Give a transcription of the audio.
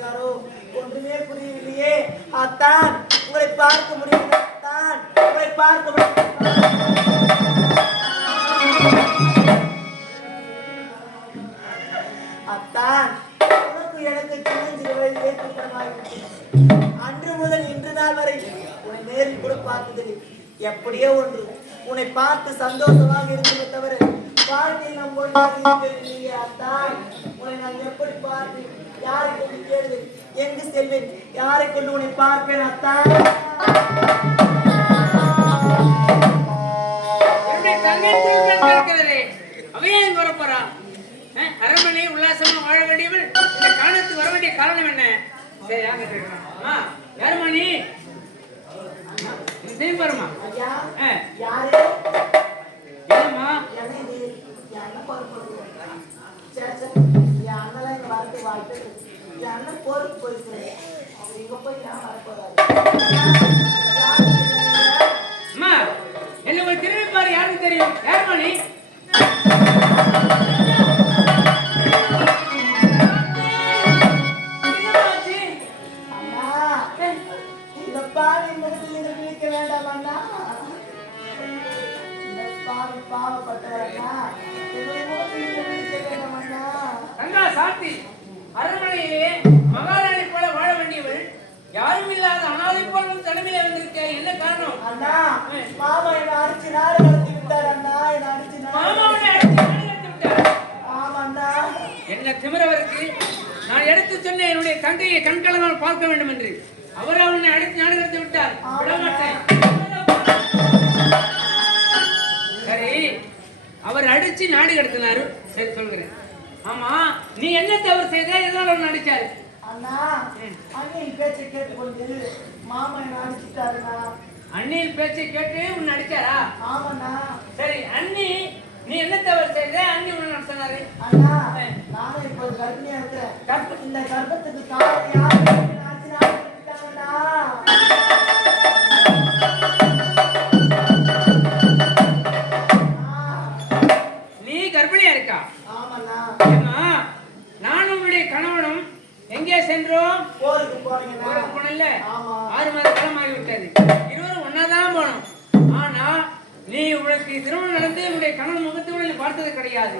செய்கிறாரோ ஒன்றுமே புரியவில்லையே. அத்தான் உங்களை பார்க்க முடியும், அத்தான் உங்களை பார்க்க முடியும். அத்தான் உனக்கு எனக்கு சின்னஞ்சிறு வயதிலே திருமணமாகிவிட்டது. அன்று முதல் இன்று நாள் வரை உன்னை நேரில் கூட பார்த்ததில்லை. எப்படியோ ஒன்று உன்னை பார்த்து சந்தோஷமாக இருந்ததை தவிர வாழ்க்கையில் நம் இல்லையே. அத்தான் உன்னை நான் எப்படி பார்ப்பேன், யாரை கொண்டு கேள்வேன், எங்கு செல்வேன், யாரை கொண்டு உன்னை பார்ப்பேன்? அத்தான் அரண்மனை உல்லாசமா வாழ வேண்டியவள் இந்த காலத்துக்கு வர வேண்டிய காரணம் என்ன? சரி யாருமா நீ? பாருமா என்ன ஒரு திரும்பி பாரு, யாருக்கு தெரியும்? யாருமா நீ? அரண்மனையிலே மகாராணி போல வாழ வேண்டியவள் யாரும் இல்லாத அனாதை போல தனிமையில வந்திருக்க. என்ன காரணம்? அண்ணா மாமா என்ன அடிச்சு நாடு கடத்தி விட்டார். அண்ணா என்ன அடிச்சு என்ன திமிரவருக்கு நான் எடுத்து சொன்னேன், என்னுடைய தங்கையை கண்கலங்கால் பார்க்க வேண்டும் என்று. அவர் அவனை அடித்து நாடு கடத்தி விட்டார். சரி, அவர் அடிச்சு நாடு கடத்தினாரு. சரி சொல்கிறேன். ஆமா, நீ என்ன தவறு செய்த? எதனால அவன் அடிச்சாரு? அண்ணா அண்ணியின் பேச்சை கேட்டுக்கொண்டு மாமா என்ன அடிச்சுட்டாருண்ணா. அண்ணியின் பேச்சை கேட்டு உன்னை அடிச்சாரா? ஆமாண்ணா. சரி, அண்ணி நீ என்ன தவறு செய்த? அண்ணி உன்னை சொன்னாரு. அண்ணா நானும் இப்போ கர்ப்பிணியா இருக்கிறேன். இந்த கர்ப்பத்துக்கு காரணம் யாரு? நீ கர்ப்பிணியா இருக்கா? ஆமாண்ணா. நானும் உன்னுடைய கணவனும் எங்கே சென்றோம்? போருக்கு போனீங்கல்ல? 6 மாத காலம் ஆகிவிட்டது. இருவரும் ஒன்னாதான் போனோம். ஆனா நீ உனக்கு திருமணம் நடந்து உன்னுடைய கணவன் முகத்தை பார்த்தது கிடையாது.